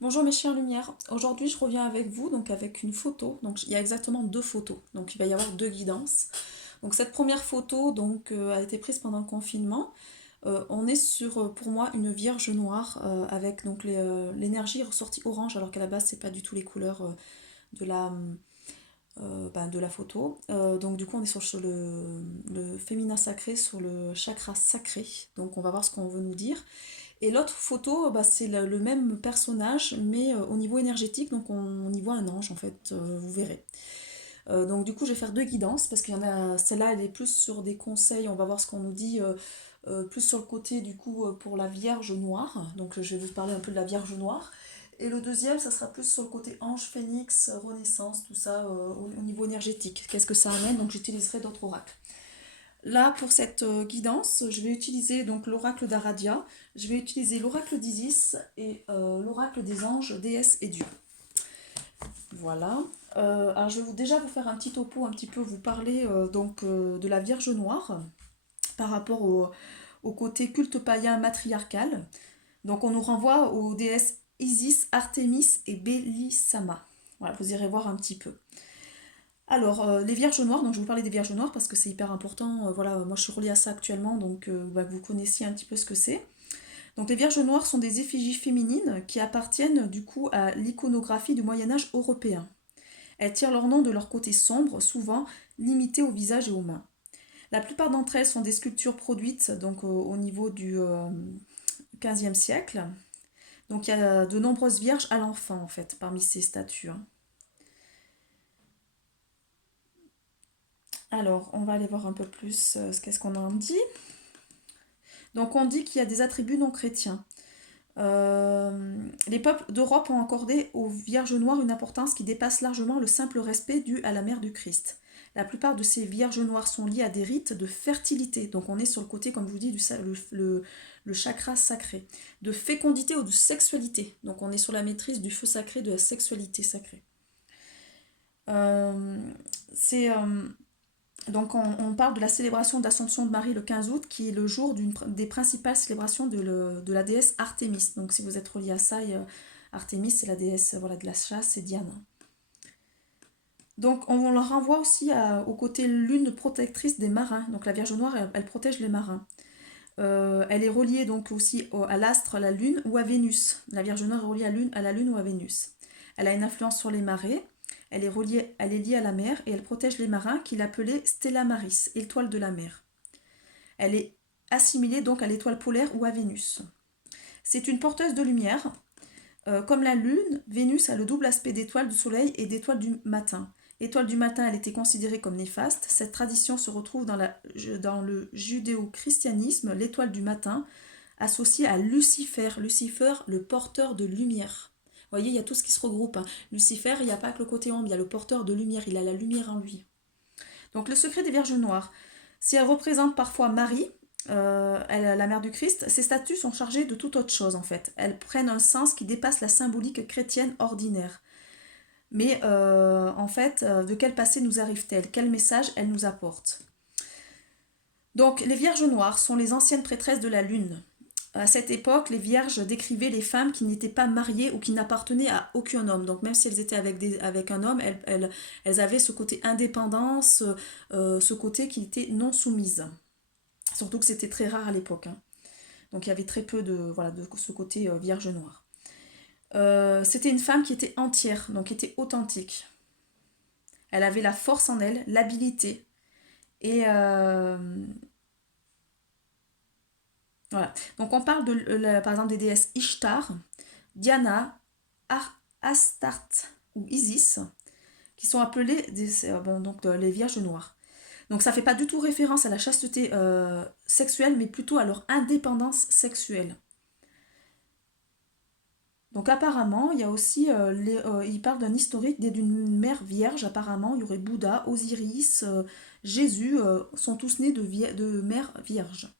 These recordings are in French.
Bonjour mes chères lumières, aujourd'hui je reviens avec vous donc avec une photo, donc il y a exactement deux photos, donc il va y avoir deux guidances. Donc cette première photo a été prise pendant le confinement. On est sur pour moi une vierge noire avec donc l'énergie ressortie orange alors qu'à la base c'est pas du tout les couleurs de de la photo. Donc du coup on est sur le féminin sacré, sur le chakra sacré, donc on va voir ce qu'on veut nous dire. Et l'autre photo, c'est le même personnage, mais au niveau énergétique, donc on y voit un ange en fait, vous verrez. Donc du coup, je vais faire deux guidances, parce qu'il y en a, celle-là, elle est plus sur des conseils, on va voir ce qu'on nous dit, plus sur le côté du coup pour la Vierge Noire, donc je vais vous parler un peu de la Vierge Noire. Et le deuxième, ça sera plus sur le côté ange, phénix, renaissance, tout ça au niveau énergétique. Qu'est-ce que ça amène? Donc j'utiliserai d'autres oracles. Là, pour cette guidance, je vais utiliser donc l'oracle d'Aradia, je vais utiliser l'oracle d'Isis et l'oracle des anges, déesses et dieux. Voilà. Alors, je vais déjà vous faire un petit topo, un petit peu vous parler de la Vierge Noire par rapport au côté culte païen matriarcal. Donc, on nous renvoie aux déesses Isis, Artémis et Bélissama. Voilà, vous irez voir un petit peu. Alors, les vierges noires, donc je vais vous parler des vierges noires parce que c'est hyper important. Voilà, moi je suis reliée à ça actuellement, donc que vous connaissiez un petit peu ce que c'est. Donc, les vierges noires sont des effigies féminines qui appartiennent du coup à l'iconographie du Moyen-Âge européen. Elles tirent leur nom de leur côté sombre, souvent limité au visage et aux mains. La plupart d'entre elles sont des sculptures produites donc au niveau du XVe siècle. Donc, il y a de nombreuses vierges à l'enfant en fait parmi ces statues, hein. Alors, on va aller voir un peu plus qu'est-ce qu'on en dit. Donc on dit qu'il y a des attributs non chrétiens. Les peuples d'Europe ont accordé aux Vierges Noires une importance qui dépasse largement le simple respect dû à la mère du Christ. La plupart de ces Vierges Noires sont liées à des rites de fertilité. Donc on est sur le côté, comme je vous dis, le chakra sacré. De fécondité ou de sexualité. Donc on est sur la maîtrise du feu sacré, de la sexualité sacrée. Euh, c'est... Donc on parle de la célébration d'Assomption de Marie le 15 août, qui est le jour des principales célébrations de la déesse Artémis. Donc si vous êtes relié à ça, Artémis c'est la déesse voilà, de la chasse, c'est Diane. Donc on le renvoie aussi au côté lune protectrice des marins. Donc la Vierge Noire, elle protège les marins. Elle est reliée donc aussi à l'astre, à la lune ou à Vénus. La Vierge Noire est reliée à la lune ou à Vénus. Elle a une influence sur les marées. Elle est liée à la mer et elle protège les marins qu'il appelait Stella Maris, étoile de la mer. Elle est assimilée donc à l'étoile polaire ou à Vénus. C'est une porteuse de lumière. Comme la Lune, Vénus a le double aspect d'étoile du soleil et d'étoile du matin. L'étoile du matin, elle était considérée comme néfaste. Cette tradition se retrouve dans le judéo-christianisme, l'étoile du matin, associée à Lucifer. Lucifer, le porteur de lumière. Vous voyez, il y a tout ce qui se regroupe, hein. Lucifer, il n'y a pas que le côté ombre, il y a le porteur de lumière, il a la lumière en lui. Donc le secret des Vierges Noires. Si elle représente parfois Marie, la mère du Christ, ces statues sont chargées de toute autre chose en fait. Elles prennent un sens qui dépasse la symbolique chrétienne ordinaire. Mais en fait, de quel passé nous arrive-t-elle? Quel message elle nous apporte? Donc les Vierges Noires sont les anciennes prêtresses de la Lune. À cette époque, les vierges décrivaient les femmes qui n'étaient pas mariées ou qui n'appartenaient à aucun homme. Donc même si elles étaient avec un homme, elles avaient ce côté indépendance, ce côté qui était non soumise. Surtout que c'était très rare à l'époque, hein. Donc il y avait très peu de ce côté vierge noire. C'était une femme qui était entière, donc qui était authentique. Elle avait la force en elle, l'habilité. Et voilà. Donc on parle par exemple des déesses Ishtar, Diana, Astarte ou Isis, qui sont appelées les Vierges Noires. Donc ça ne fait pas du tout référence à la chasteté sexuelle, mais plutôt à leur indépendance sexuelle. Donc apparemment, il y a aussi, il parle d'un historique d'une mère vierge. Apparemment, il y aurait Bouddha, Osiris, Jésus, sont tous nés de mères vierges.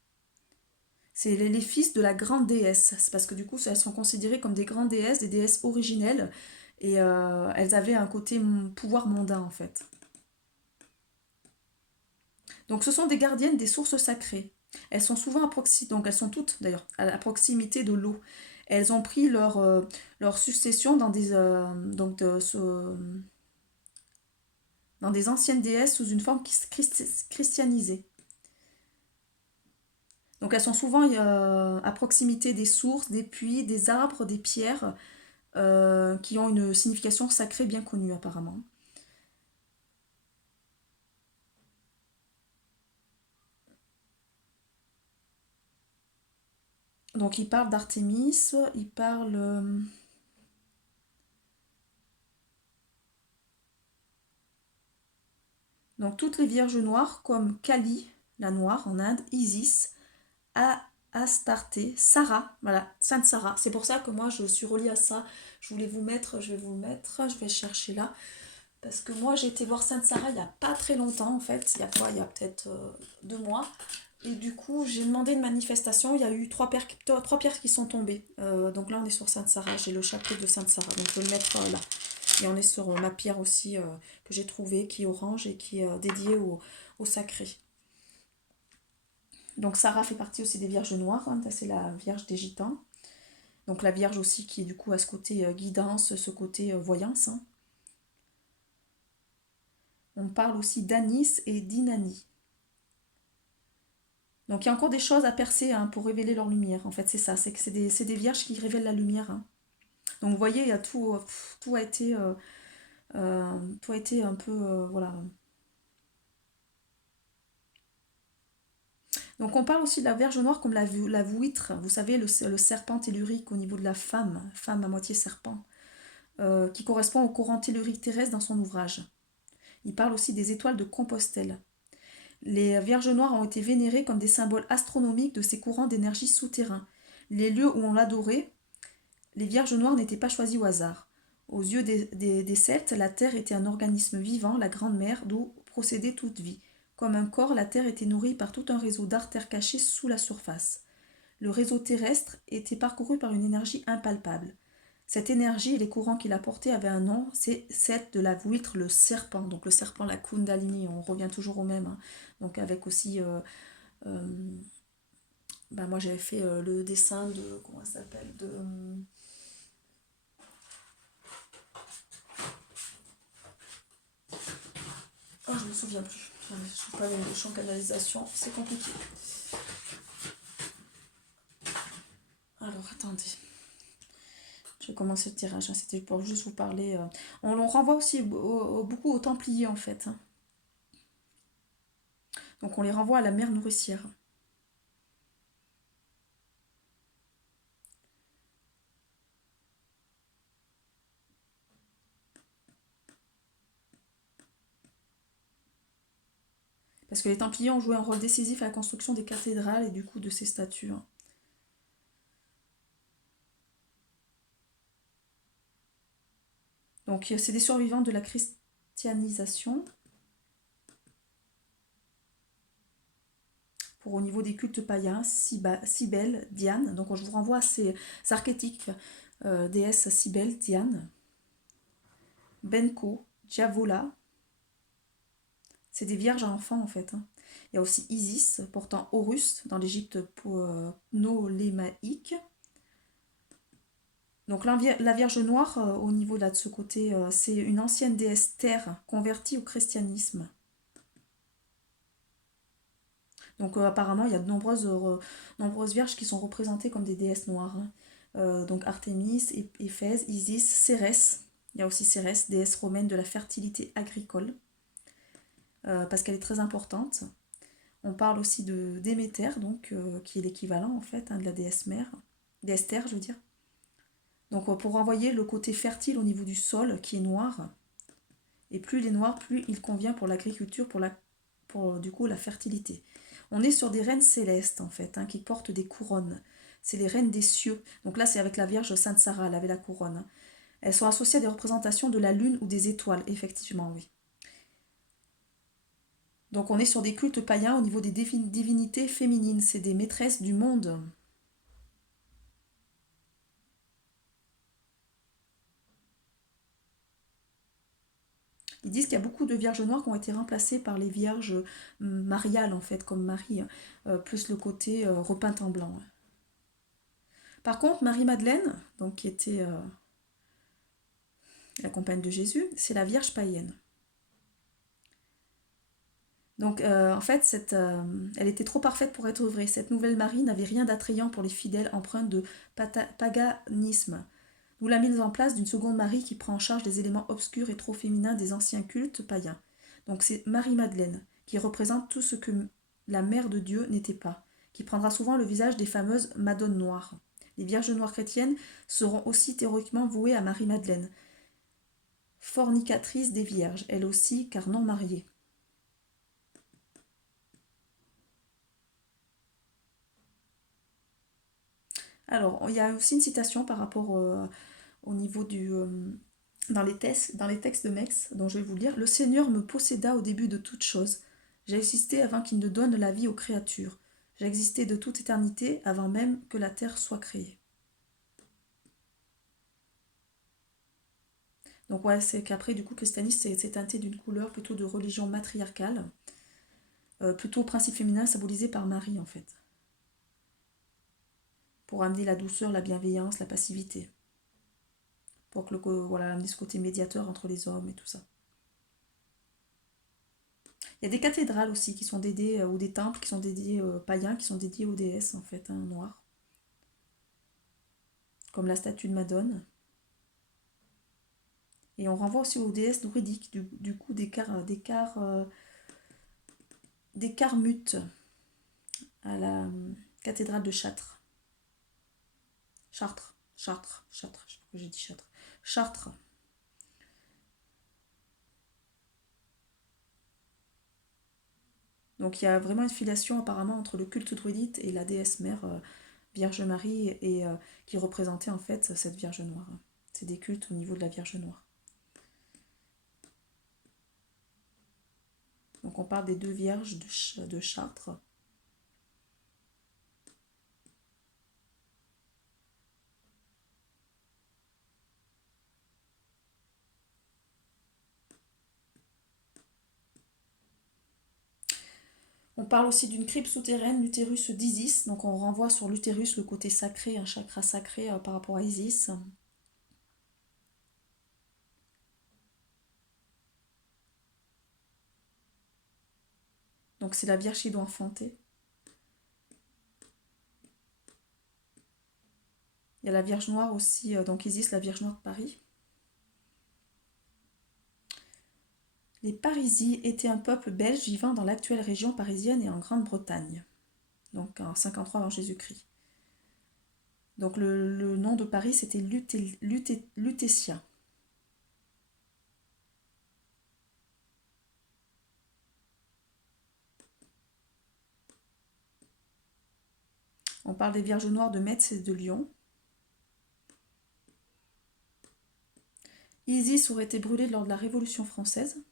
C'est les fils de la grande déesse. C'est parce que du coup, elles sont considérées comme des grandes déesses, des déesses originelles. Et elles avaient un côté pouvoir mondain en fait. Donc ce sont des gardiennes des sources sacrées. Elles sont souvent donc elles sont toutes d'ailleurs à proximité de l'eau. elles ont pris leur succession dans dans des anciennes déesses sous une forme christianisée. Donc elles sont souvent à proximité des sources, des puits, des arbres, des pierres, qui ont une signification sacrée bien connue apparemment. Donc il parle d'Artémis, il parle... donc toutes les vierges noires comme Kali, la noire en Inde, Isis, Astarté, Sarah, voilà, Sainte Sarah. C'est pour ça que moi je suis reliée à ça. Je voulais vous mettre, je vais vous le mettre, je vais chercher là. Parce que moi j'ai été voir Sainte Sarah il n'y a pas très longtemps en fait. Il y a quoi? Il y a peut-être 2 mois. Et du coup j'ai demandé une manifestation. Il y a eu trois pierres qui sont tombées. Donc là on est sur Sainte Sarah. J'ai le chapelet de Sainte Sarah. Donc je vais le mettre là. Et on est sur ma pierre aussi que j'ai trouvée qui est orange et qui est dédiée au sacré. Donc Sarah fait partie aussi des vierges noires, hein, c'est la vierge des gitans. Donc la vierge aussi qui du coup a ce côté guidance, ce côté voyance. Hein. On parle aussi d'Anis et d'Inani. Donc il y a encore des choses à percer hein, pour révéler leur lumière. En fait c'est ça, c'est que c'est des vierges qui révèlent la lumière. Hein. Donc vous voyez, il y a tout a été un peu voilà. Donc on parle aussi de la Vierge noire comme la vouitre, vous savez, le serpent tellurique au niveau de la femme à moitié serpent, qui correspond au courant tellurique terrestre dans son ouvrage. Il parle aussi des étoiles de Compostelle. Les Vierges noires ont été vénérées comme des symboles astronomiques de ces courants d'énergie souterrains. Les lieux où on l'adorait, les Vierges noires n'étaient pas choisies au hasard. Aux yeux des Celtes, la Terre était un organisme vivant, la grande mer, d'où procédait toute vie. Comme un corps, la Terre était nourrie par tout un réseau d'artères cachées sous la surface. Le réseau terrestre était parcouru par une énergie impalpable. Cette énergie et les courants qui la portaient avaient un nom, c'est celle de la vouitre, le serpent. Donc le serpent, la Kundalini, on revient toujours au même. Hein. Donc avec aussi, moi j'avais fait le dessin de, comment ça s'appelle, oh, je me souviens plus. Je ne sais pas les champs canalisation, c'est compliqué. Alors attendez. Je vais commencer le tirage, hein. C'était pour juste vous parler. On renvoie aussi beaucoup aux Templiers en fait. Hein. Donc on les renvoie à la mère nourricière. Parce que les Templiers ont joué un rôle décisif à la construction des cathédrales et du coup de ces statues. Hein. Donc c'est des survivants de la christianisation. Pour au niveau des cultes païens, Cybèle, Diane. Donc je vous renvoie à ces archétypes déesses Cybèle, Diane, Benko, Diavola. C'est des vierges à enfants en fait. Hein. Il y a aussi Isis, portant Horus dans l'Égypte ptolémaïque. Donc la Vierge Noire, au niveau là, de ce côté, c'est une ancienne déesse terre convertie au christianisme. Donc apparemment, il y a de nombreuses vierges qui sont représentées comme des déesses noires. Hein. Donc Artémis, Éphèse, Isis, Cérès. Il y a aussi Cérès, déesse romaine de la fertilité agricole, parce qu'elle est très importante. On parle aussi de Déméter, donc, qui est l'équivalent en fait hein, de la déesse mère, déesse terre, je veux dire. Donc pour renvoyer le côté fertile au niveau du sol qui est noir, et plus il est noir, plus il convient pour l'agriculture, pour du coup la fertilité. On est sur des reines célestes en fait, hein, qui portent des couronnes. C'est les reines des cieux. Donc là c'est avec la Vierge Sainte Sarah, elle avait la couronne. Hein. Elles sont associées à des représentations de la lune ou des étoiles, effectivement, oui. Donc on est sur des cultes païens au niveau des divinités féminines, c'est des maîtresses du monde. Ils disent qu'il y a beaucoup de vierges noires qui ont été remplacées par les vierges mariales, en fait, comme Marie, plus le côté repeinte en blanc. Par contre, Marie-Madeleine, donc qui était la compagne de Jésus, c'est la Vierge païenne. Donc en fait, elle était trop parfaite pour être vraie. Cette nouvelle Marie n'avait rien d'attrayant pour les fidèles empreintes de paganisme. D'où la mise en place d'une seconde Marie qui prend en charge les éléments obscurs et trop féminins des anciens cultes païens. Donc c'est Marie-Madeleine, qui représente tout ce que la mère de Dieu n'était pas, qui prendra souvent le visage des fameuses Madones noires. Les Vierges noires chrétiennes seront aussi théoriquement vouées à Marie-Madeleine, fornicatrice des Vierges, elle aussi, car non mariée. Alors, il y a aussi une citation par rapport au niveau dans les textes de Mex, dont je vais vous lire. Le Seigneur me posséda au début de toutes choses. J'ai existé avant qu'il ne donne la vie aux créatures. J'ai existé de toute éternité avant même que la terre soit créée. Donc ouais, c'est qu'après, du coup, le christianisme s'est teinté d'une couleur plutôt de religion matriarcale, plutôt au principe féminin symbolisé par Marie, en fait, pour amener la douceur, la bienveillance, la passivité, pour que voilà, amener ce côté médiateur entre les hommes et tout ça. Il y a des cathédrales aussi qui sont dédiées, ou des temples qui sont dédiés païens, qui sont dédiés aux déesses, en fait, hein, noires, comme la statue de Madone. Et on renvoie aussi aux déesses druidiques, du coup, des Carmutes à la cathédrale de Chartres. Chartres, je sais pas pourquoi j'ai dit Chartres. Chartres. Donc il y a vraiment une filiation apparemment entre le culte druidite et la déesse mère Vierge Marie et qui représentait en fait cette Vierge noire. C'est des cultes au niveau de la Vierge noire. Donc on parle des deux vierges de Chartres. On parle aussi d'une crypte souterraine, l'utérus d'Isis. Donc on renvoie sur l'utérus le côté sacré, un chakra sacré par rapport à Isis. Donc c'est la Vierge qui doit enfanter. Il y a la Vierge Noire aussi, donc Isis, la Vierge Noire de Paris. Les Parisis étaient un peuple belge vivant dans l'actuelle région parisienne et en Grande-Bretagne, donc en 53 avant Jésus-Christ. Donc le nom de Paris c'était Lutétia. On parle des Vierges Noires de Metz et de Lyon. Isis aurait été brûlée lors de la Révolution française.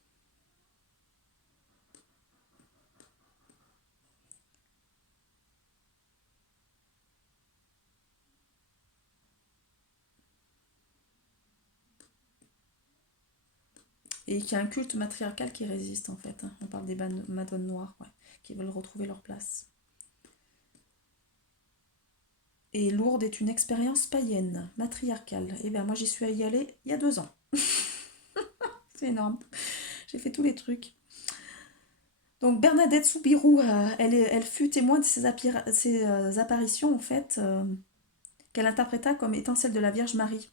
Et qu'il y a un culte matriarcal qui résiste en fait. On parle des madones noires, ouais, qui veulent retrouver leur place. Et Lourdes est une expérience païenne, matriarcale. Et bien moi j'y suis y allée il y a 2 ans. C'est énorme. J'ai fait tous les trucs. Donc Bernadette Soubirous, elle fut témoin de ces apparitions en fait, qu'elle interpréta comme étant celles de la Vierge Marie.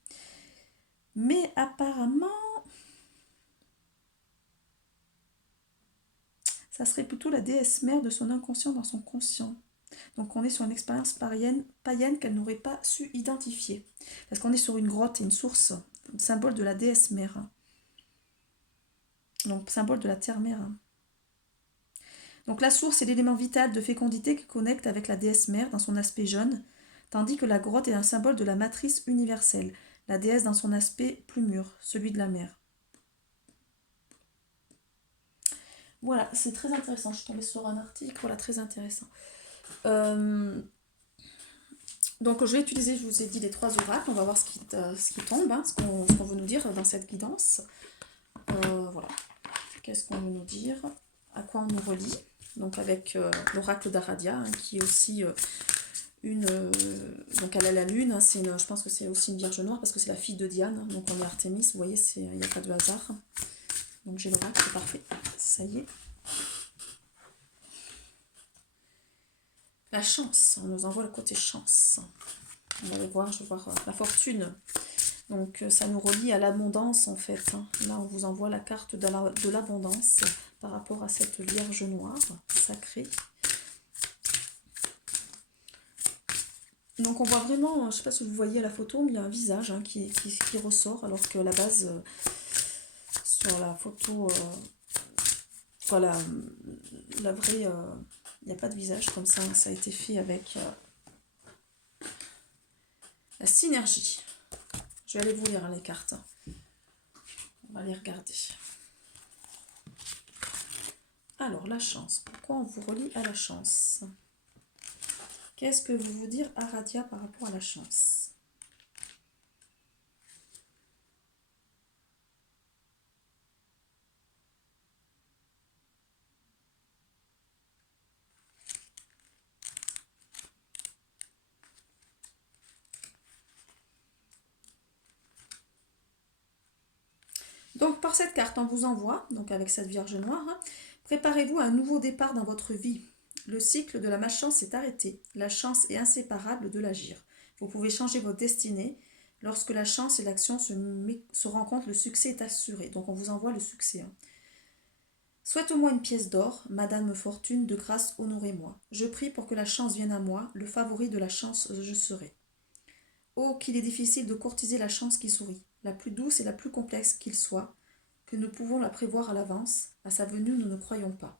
Mais apparemment, ça serait plutôt la déesse mère de son inconscient dans son conscient. Donc on est sur une expérience païenne qu'elle n'aurait pas su identifier. Parce qu'on est sur une grotte et une source, symbole de la déesse mère. Donc symbole de la terre-mère. Donc la source est l'élément vital de fécondité qui connecte avec la déesse mère dans son aspect jeune, tandis que la grotte est un symbole de la matrice universelle, la déesse dans son aspect plus mûr, celui de la mère. Voilà, c'est très intéressant. Je suis tombée sur un article, voilà, très intéressant. Donc je vais utiliser, je vous ai dit, les 3 oracles. On va voir ce qui tombe, hein, ce qu'on veut nous dire dans cette guidance. Voilà. Qu'est-ce qu'on veut nous dire? À quoi on nous relie? Donc avec l'oracle d'Aradia, hein, qui est aussi donc elle a la lune, hein, je pense que c'est aussi une Vierge noire parce que c'est la fille de Diane, hein, donc on est Artémis, vous voyez, il n'y a pas de hasard. Donc j'ai l'oracle, c'est parfait, ça y est. La chance, on nous envoie le côté chance. On va aller voir, je vais voir la fortune. Donc ça nous relie à l'abondance en fait. Hein. Là on vous envoie la carte de l'abondance par rapport à cette Vierge noire sacrée. Donc on voit vraiment, je ne sais pas si vous voyez la photo, mais il y a un visage hein, qui ressort, alors que la base, sur la photo, voilà, la vraie, il n'y a pas de visage comme ça, ça a été fait avec la synergie. Je vais aller vous lire hein, les cartes. On va les regarder. Alors, la chance. Pourquoi on vous relie à la chance? Qu'est-ce que vous vous dire Aradia par rapport à la chance? Donc, par cette carte, on vous envoie, donc avec cette Vierge noire, hein, préparez-vous à un nouveau départ dans votre vie. Le cycle de la malchance est arrêté. La chance est inséparable de l'agir. Vous pouvez changer votre destinée. Lorsque la chance et l'action se rencontrent, le succès est assuré. Donc, on vous envoie le succès. Hein. Souhaite-moi une pièce d'or, Madame Fortune, de grâce honorez-moi. Je prie pour que la chance vienne à moi, le favori de la chance je serai. Oh, qu'il est difficile de courtiser la chance qui sourit, la plus douce et la plus complexe qu'il soit, que nous pouvons la prévoir à l'avance, à sa venue nous ne croyons pas.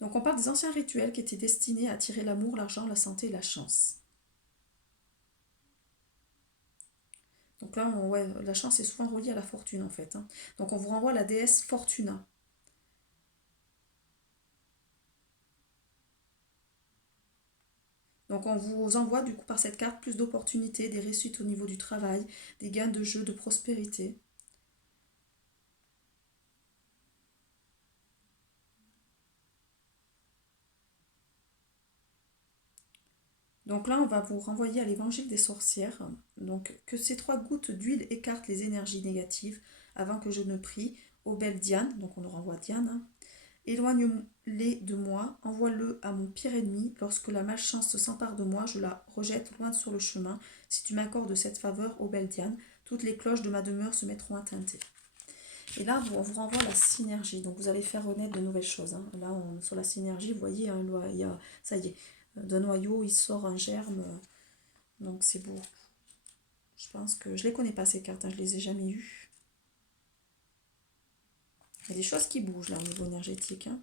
Donc on parle des anciens rituels qui étaient destinés à attirer l'amour, l'argent, la santé et la chance. Donc là, ouais, la chance est souvent reliée à la fortune en fait. Hein. Donc on vous renvoie la déesse Fortuna. Donc on vous envoie du coup par cette carte plus d'opportunités, des réussites au niveau du travail, des gains de jeu, de prospérité. Donc là, on va vous renvoyer à l'évangile des sorcières. Donc que ces 3 gouttes d'huile écartent les énergies négatives avant que je ne prie. Ô belle Diane, donc on nous renvoie Diane. Hein. Éloigne-les de moi, envoie-le à mon pire ennemi. Lorsque la malchance s'empare de moi, je la rejette loin sur le chemin. Si tu m'accordes cette faveur, ô belle Diane, toutes les cloches de ma demeure se mettront à tinter. Et là, on vous renvoie la synergie. Donc vous allez faire renaître de nouvelles choses. Hein. Là, sur la synergie, vous voyez, hein, ça y est, d'un noyau, il sort un germe. Donc c'est beau. Je pense que je les connais pas ces cartes, hein, je les ai jamais eues. Il y a des choses qui bougent là au niveau énergétique. Hein.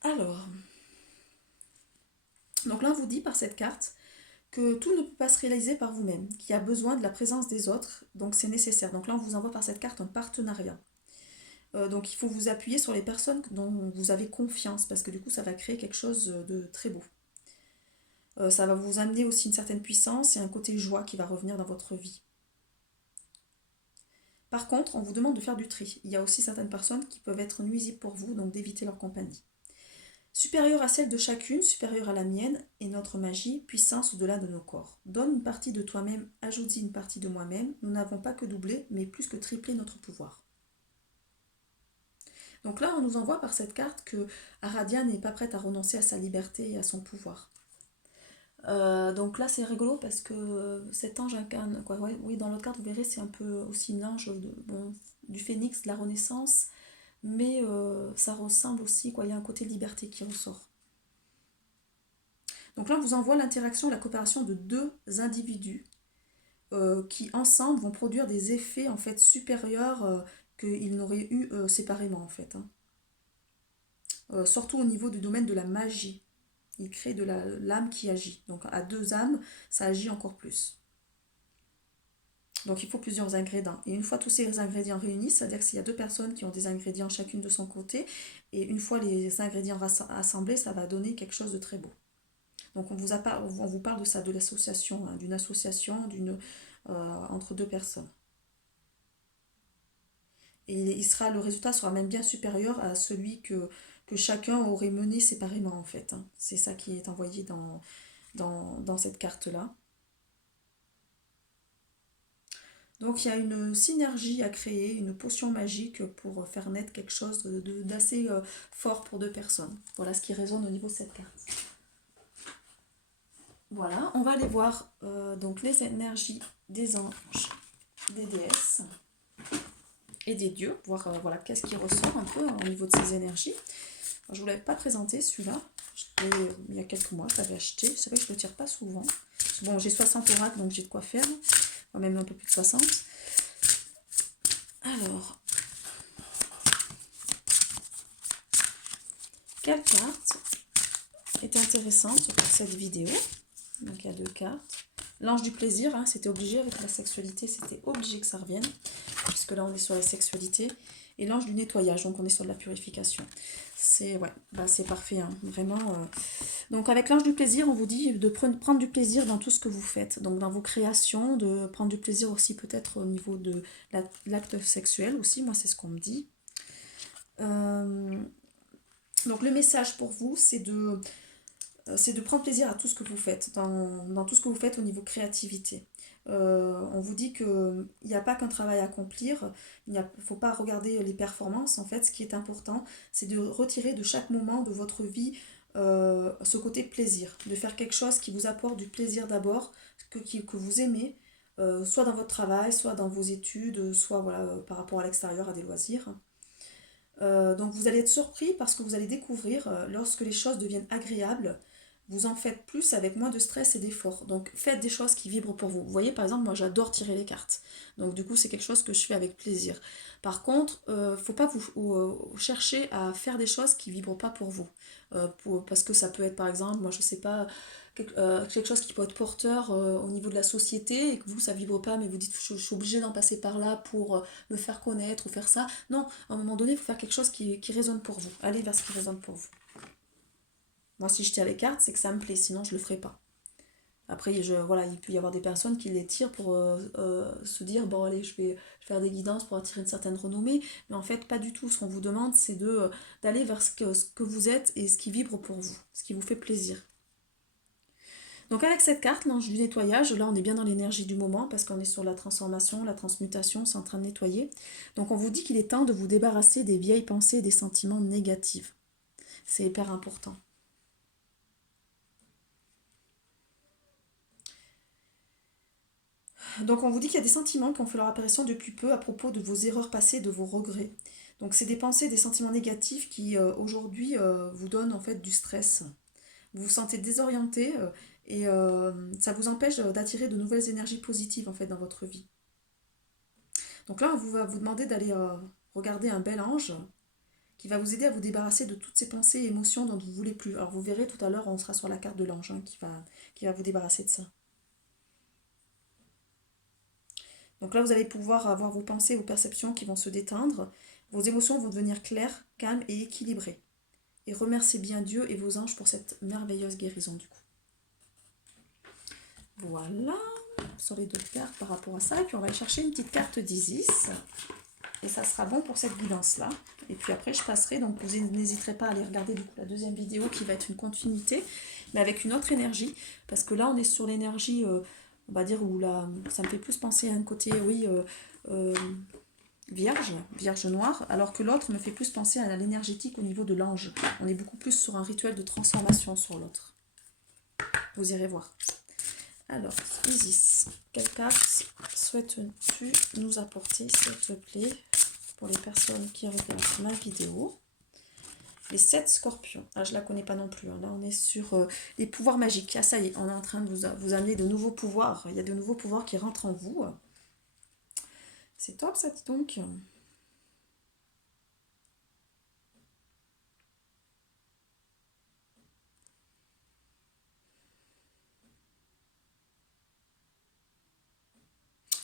Alors, donc là on vous dit par cette carte que tout ne peut pas se réaliser par vous-même, qu'il y a besoin de la présence des autres, donc c'est nécessaire. Donc là on vous envoie par cette carte un partenariat. Donc il faut vous appuyer sur les personnes dont vous avez confiance, parce que du coup ça va créer quelque chose de très beau. Ça va vous amener aussi une certaine puissance et un côté joie qui va revenir dans votre vie. Par contre, on vous demande de faire du tri. Il y a aussi certaines personnes qui peuvent être nuisibles pour vous, donc d'éviter leur compagnie. Supérieure à celle de chacune, supérieure à la mienne et notre magie, puissance au-delà de nos corps. Donne une partie de toi-même, ajoute-y une partie de moi-même. Nous n'avons pas que doublé, mais plus que triplé notre pouvoir. Donc là, on nous envoie par cette carte que Aradia n'est pas prête à renoncer à sa liberté et à son pouvoir. Donc là, c'est rigolo parce que cet ange incarne, quoi. Ouais, oui, dans l'autre carte, vous verrez, c'est un peu aussi une ange du phénix, de la renaissance, mais ça ressemble aussi, quoi. Il y a un côté liberté qui ressort. Donc là, on vous envoie l'interaction, la coopération de 2 individus qui, ensemble, vont produire des effets, en fait, supérieurs qu'ils n'auraient eu séparément, en fait. Hein. Surtout au niveau du domaine de la magie. Il crée de l'âme qui agit. Donc à 2 âmes, ça agit encore plus. Donc il faut plusieurs ingrédients. Et une fois tous ces ingrédients réunis, c'est-à-dire que s'il y a 2 personnes qui ont des ingrédients chacune de son côté, et une fois les ingrédients assemblés, ça va donner quelque chose de très beau. Donc on vous parle de ça, de l'association, hein, d'une association entre 2 personnes. Et le résultat sera même bien supérieur à celui que chacun aurait mené séparément en fait, hein. C'est ça qui est envoyé dans cette carte-là. Donc il y a une synergie à créer, une potion magique pour faire naître quelque chose d'assez fort pour deux personnes. Voilà ce qui résonne au niveau de cette carte. Voilà, on va aller voir donc les énergies des anges, des déesses et des dieux, voir voilà, qu'est-ce qui ressort un peu au niveau de ces énergies. Alors, je ne vous l'avais pas présenté celui-là, il y a quelques mois, je l'avais acheté. C'est vrai que je ne le tire pas souvent. Bon, j'ai 60 oracles, donc j'ai de quoi faire, enfin, même un peu plus de 60. Alors, quelle carte est intéressante pour cette vidéo? Donc il y a 2 cartes. L'ange du plaisir, hein, c'était obligé avec la sexualité, c'était obligé que ça revienne, puisque là on est sur la sexualité. Et l'ange du nettoyage, donc on est sur de la purification. C'est ouais, bah, c'est parfait, hein, vraiment. Donc avec l'ange du plaisir, on vous dit de prendre du plaisir dans tout ce que vous faites. Donc dans vos créations, de prendre du plaisir aussi peut-être au niveau de l'acte sexuel aussi, moi c'est ce qu'on me dit. Donc le message pour vous, c'est de prendre plaisir à tout ce que vous faites, dans tout ce que vous faites au niveau créativité. On vous dit qu'il n'y a pas qu'un travail à accomplir, il ne faut pas regarder les performances. En fait, ce qui est important, c'est de retirer de chaque moment de votre vie ce côté plaisir, de faire quelque chose qui vous apporte du plaisir d'abord, que vous aimez, soit dans votre travail, soit dans vos études, soit voilà, par rapport à l'extérieur, à des loisirs. Donc vous allez être surpris parce que vous allez découvrir, lorsque les choses deviennent agréables, vous en faites plus avec moins de stress et d'effort. Donc faites des choses qui vibrent pour vous. Vous voyez, par exemple, moi j'adore tirer les cartes. Donc du coup c'est quelque chose que je fais avec plaisir. Par contre, faut pas vous chercher à faire des choses qui vibrent pas pour vous. Parce que ça peut être par exemple, moi je sais pas, quelque chose qui peut être porteur au niveau de la société et que vous ça vibre pas, mais vous dites je suis obligée d'en passer par là pour me faire connaître ou faire ça. Non, à un moment donné, il faut faire quelque chose qui résonne pour vous. Allez vers ce qui résonne pour vous. Moi, si je tire les cartes, c'est que ça me plaît, sinon je le ferai pas. Après, voilà, il peut y avoir des personnes qui les tirent pour se dire, bon allez, je vais faire des guidances pour attirer une certaine renommée. Mais en fait, pas du tout. Ce qu'on vous demande, c'est d'aller vers ce que vous êtes et ce qui vibre pour vous, ce qui vous fait plaisir. Donc avec cette carte, l'ange du nettoyage, là on est bien dans l'énergie du moment parce qu'on est sur la transformation, la transmutation, c'est en train de nettoyer. Donc on vous dit qu'il est temps de vous débarrasser des vieilles pensées et des sentiments négatifs. C'est hyper important. Donc on vous dit qu'il y a des sentiments qui ont fait leur apparition depuis peu à propos de vos erreurs passées, de vos regrets. Donc c'est des pensées, des sentiments négatifs qui aujourd'hui vous donnent en fait du stress. Vous vous sentez désorienté et ça vous empêche d'attirer de nouvelles énergies positives en fait dans votre vie. Donc là, on va vous demander d'aller regarder un bel ange qui va vous aider à vous débarrasser de toutes ces pensées et émotions dont vous ne voulez plus. Alors vous verrez tout à l'heure, on sera sur la carte de l'ange hein, qui va vous débarrasser de ça. Donc là, vous allez pouvoir avoir vos pensées, vos perceptions qui vont se déteindre. Vos émotions vont devenir claires, calmes et équilibrées. Et remerciez bien Dieu et vos anges pour cette merveilleuse guérison du coup. Voilà, sur les 2 cartes par rapport à ça. Et puis on va aller chercher une petite carte d'Isis. Et ça sera bon pour cette guidance-là. Et puis après, je passerai, donc vous n'hésiterez pas à aller regarder du coup, la deuxième vidéo qui va être une continuité, mais avec une autre énergie. Parce que là, on est sur l'énergie, on va dire, où là, ça me fait plus penser à un côté, oui, vierge noire, alors que l'autre me fait plus penser à l'énergétique au niveau de l'ange. On est beaucoup plus sur un rituel de transformation sur l'autre. Vous irez voir. Alors, Isis, quelle carte souhaites-tu nous apporter, s'il te plaît, pour les personnes qui regardent ma vidéo? Les 7 scorpions. Ah, je ne la connais pas non plus. Hein. Là, on est sur les pouvoirs magiques. Ah, ça y est, on est en train de vous amener de nouveaux pouvoirs. Il y a de nouveaux pouvoirs qui rentrent en vous. C'est top, ça, dis donc.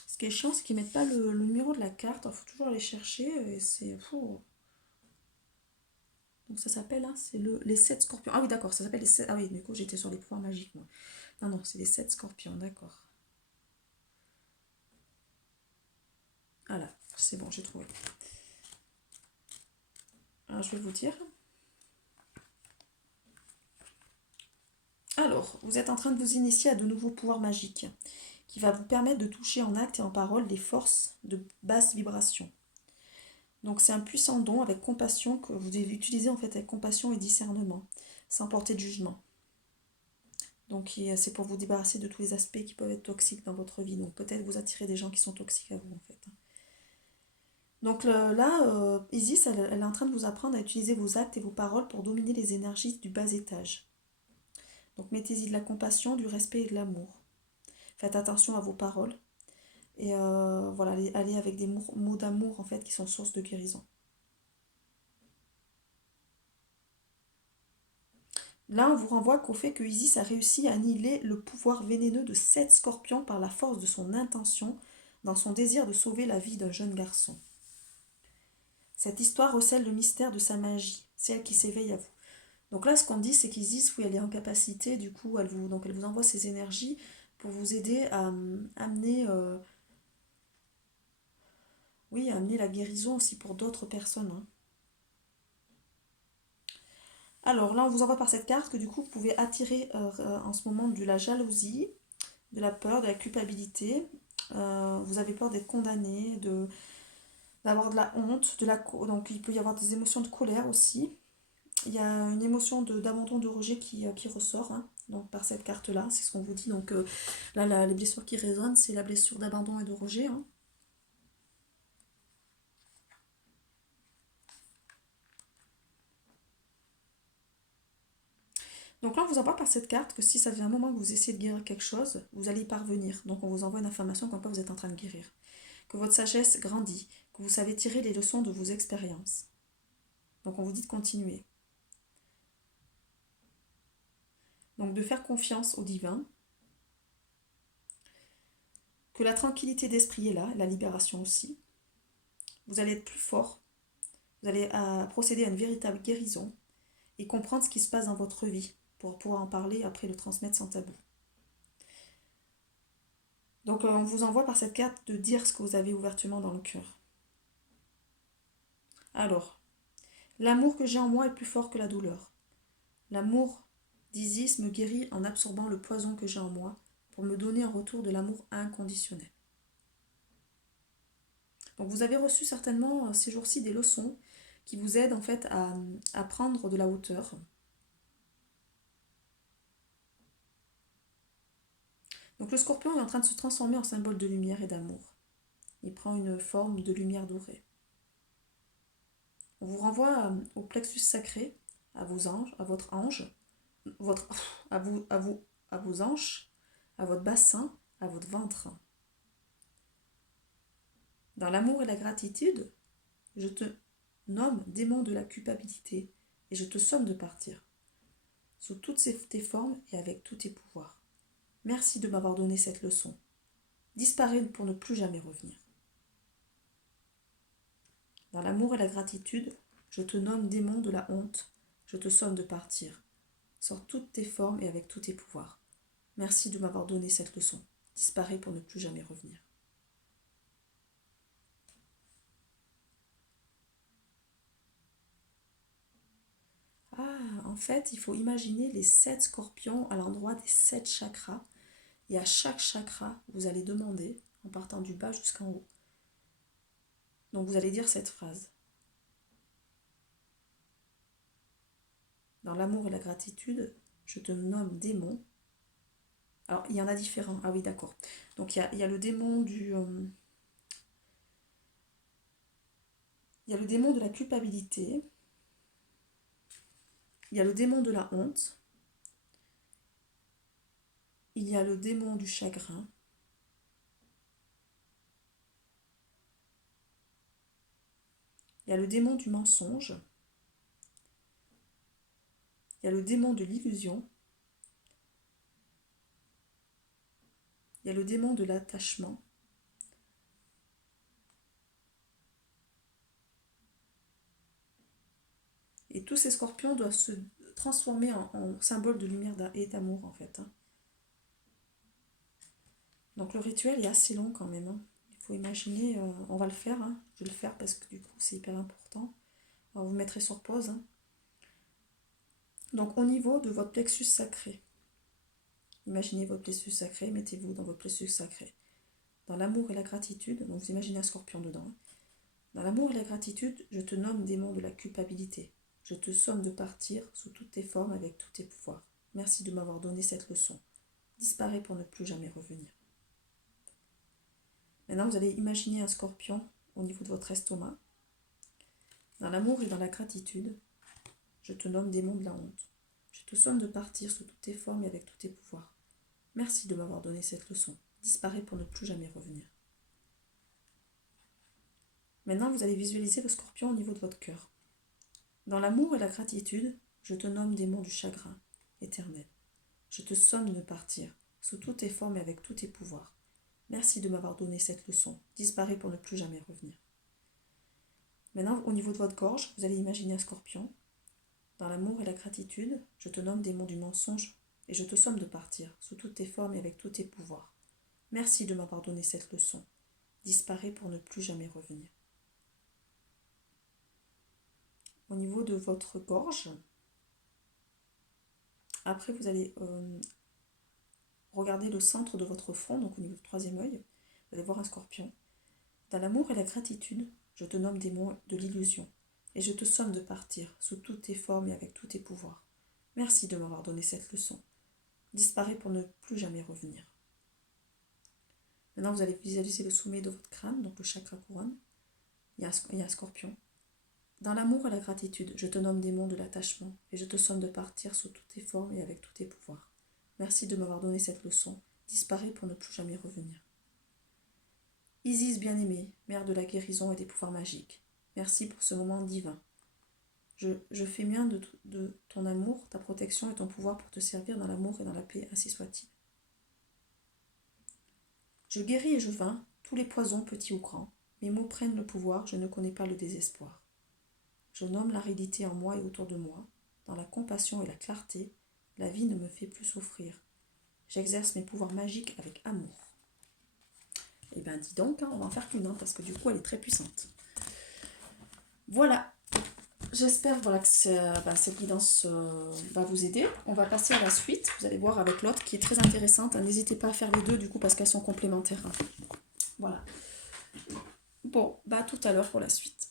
Ce qui est chiant, c'est qu'ils ne mettent pas le numéro de la carte. Il faut toujours aller chercher. Et c'est fou. Donc ça s'appelle, hein, c'est les 7 scorpions. Ah oui, d'accord, ça s'appelle les 7. Ah oui, du coup, j'étais sur les pouvoirs magiques, moi. Non, non, c'est les 7 scorpions, d'accord. Voilà, c'est bon, j'ai trouvé. Alors, je vais vous dire. Alors, vous êtes en train de vous initier à de nouveaux pouvoirs magiques qui va vous permettre de toucher en acte et en parole les forces de basse vibration. Donc c'est un puissant don avec compassion que vous devez utiliser en fait avec compassion et discernement, sans porter de jugement. Donc c'est pour vous débarrasser de tous les aspects qui peuvent être toxiques dans votre vie. Donc peut-être vous attirez des gens qui sont toxiques à vous en fait. Donc là, Isis, elle est en train de vous apprendre à utiliser vos actes et vos paroles pour dominer les énergies du bas étage. Donc mettez-y de la compassion, du respect et de l'amour. Faites attention à vos paroles. Et voilà, allez avec des mots d'amour en fait qui sont source de guérison. Là, on vous renvoie qu'au fait que Isis a réussi à annihiler le pouvoir vénéneux de 7 scorpions par la force de son intention dans son désir de sauver la vie d'un jeune garçon. Cette histoire recèle le mystère de sa magie, celle qui s'éveille à vous. Donc là, ce qu'on dit, c'est qu'Isis, oui, elle est en capacité, du coup, elle vous envoie ses énergies pour vous aider à amener, oui, à amener la guérison aussi pour d'autres personnes. Hein. Alors là, on vous envoie par cette carte que du coup, vous pouvez attirer en ce moment de la jalousie, de la peur, de la culpabilité. Vous avez peur d'être condamné, d'avoir de la honte, donc il peut y avoir des émotions de colère aussi. Il y a une émotion d'abandon, de rejet qui ressort, hein, donc par cette carte-là, c'est ce qu'on vous dit. Donc là, les blessures qui résonnent, c'est la blessure d'abandon et de rejet. Hein. Donc là, on vous envoie par cette carte que si ça fait un moment que vous essayez de guérir quelque chose, vous allez y parvenir. Donc on vous envoie une information comme quoi vous êtes en train de guérir. Que votre sagesse grandit, que vous savez tirer les leçons de vos expériences. Donc on vous dit de continuer. Donc de faire confiance au divin. Que la tranquillité d'esprit est là, la libération aussi. Vous allez être plus fort. Vous allez procéder à une véritable guérison et comprendre ce qui se passe dans votre vie pour pouvoir en parler et après le transmettre sans tabou. Donc on vous envoie par cette carte de dire ce que vous avez ouvertement dans le cœur. Alors, l'amour que j'ai en moi est plus fort que la douleur. L'amour d'Isis me guérit en absorbant le poison que j'ai en moi pour me donner en retour de l'amour inconditionnel. Donc vous avez reçu certainement ces jours-ci des leçons qui vous aident en fait à prendre de la hauteur. Donc le scorpion est en train de se transformer en symbole de lumière et d'amour. Il prend une forme de lumière dorée. On vous renvoie au plexus sacré, à vos anges, à votre ange, à vos hanches, à votre bassin, à votre ventre. Dans l'amour et la gratitude, je te nomme démon de la culpabilité et je te somme de partir, sous toutes tes formes et avec tous tes pouvoirs. Merci de m'avoir donné cette leçon. Disparais pour ne plus jamais revenir. Dans l'amour et la gratitude, je te nomme démon de la honte, je te somme de partir. Sors toutes tes formes et avec tous tes pouvoirs. Merci de m'avoir donné cette leçon. Disparais pour ne plus jamais revenir. Ah, en fait, il faut imaginer les 7 scorpions à l'endroit des 7 chakras. Et à chaque chakra, vous allez demander, en partant du bas jusqu'en haut. Donc vous allez dire cette phrase. Dans l'amour et la gratitude, je te nomme démon. Alors, il y en a différents. Ah oui, d'accord. Donc, il y a le démon il y a le démon de la culpabilité. Il y a le démon de la honte. Il y a le démon du chagrin. Il y a le démon du mensonge. Il y a le démon de l'illusion. Il y a le démon de l'attachement. Et tous ces scorpions doivent se transformer en symbole de lumière et d'amour, en fait. Hein. Donc le rituel est assez long quand même. Hein. Il faut imaginer, on va le faire. Hein. Je vais le faire parce que du coup c'est hyper important. Alors vous mettrez sur pause. Hein. Donc au niveau de votre plexus sacré, imaginez votre plexus sacré, mettez-vous dans votre plexus sacré. Dans l'amour et la gratitude, donc vous imaginez un scorpion dedans. Hein. Dans l'amour et la gratitude, je te nomme démon de la culpabilité. Je te somme de partir sous toutes tes formes avec tous tes pouvoirs. Merci de m'avoir donné cette leçon. Disparais pour ne plus jamais revenir. Maintenant, vous allez imaginer un scorpion au niveau de votre estomac. Dans l'amour et dans la gratitude, je te nomme démon de la honte. Je te somme de partir sous toutes tes formes et avec tous tes pouvoirs. Merci de m'avoir donné cette leçon. Disparais pour ne plus jamais revenir. Maintenant, vous allez visualiser le scorpion au niveau de votre cœur. Dans l'amour et la gratitude, je te nomme démon du chagrin éternel. Je te somme de partir sous toutes tes formes et avec tous tes pouvoirs. Merci de m'avoir donné cette leçon. Disparais pour ne plus jamais revenir. Maintenant, au niveau de votre gorge, vous allez imaginer un scorpion. Dans l'amour et la gratitude, je te nomme démon du mensonge et je te somme de partir sous toutes tes formes et avec tous tes pouvoirs. Merci de m'avoir donné cette leçon. Disparais pour ne plus jamais revenir. Au niveau de votre gorge, après vous allez regarder le centre de votre front, donc au niveau du troisième œil, vous allez voir un scorpion. Dans l'amour et la gratitude, je te nomme démon de l'illusion et je te somme de partir sous toutes tes formes et avec tous tes pouvoirs. Merci de m'avoir donné cette leçon. Disparais pour ne plus jamais revenir. Maintenant, vous allez visualiser le sommet de votre crâne, donc le chakra couronne. Il y a un scorpion. Dans l'amour et la gratitude, je te nomme démon de l'attachement et je te somme de partir sous toutes tes formes et avec tous tes pouvoirs. Merci de m'avoir donné cette leçon. Disparais pour ne plus jamais revenir. Isis bien-aimée, mère de la guérison et des pouvoirs magiques, merci pour ce moment divin. Je fais mien de ton amour, ta protection et ton pouvoir pour te servir dans l'amour et dans la paix, ainsi soit-il. Je guéris et je vains tous les poisons, petits ou grands. Mes mots prennent le pouvoir, je ne connais pas le désespoir. Je nomme l'aridité en moi et autour de moi. Dans la compassion et la clarté, la vie ne me fait plus souffrir. J'exerce mes pouvoirs magiques avec amour. Eh bien, dis donc, hein, on va en faire qu'une, parce que du coup, elle est très puissante. Voilà. J'espère que cette guidance va vous aider. On va passer à la suite. Vous allez voir avec l'autre qui est très intéressante. N'hésitez pas à faire les deux, du coup, parce qu'elles sont complémentaires. Voilà. Bon, à tout à l'heure pour la suite.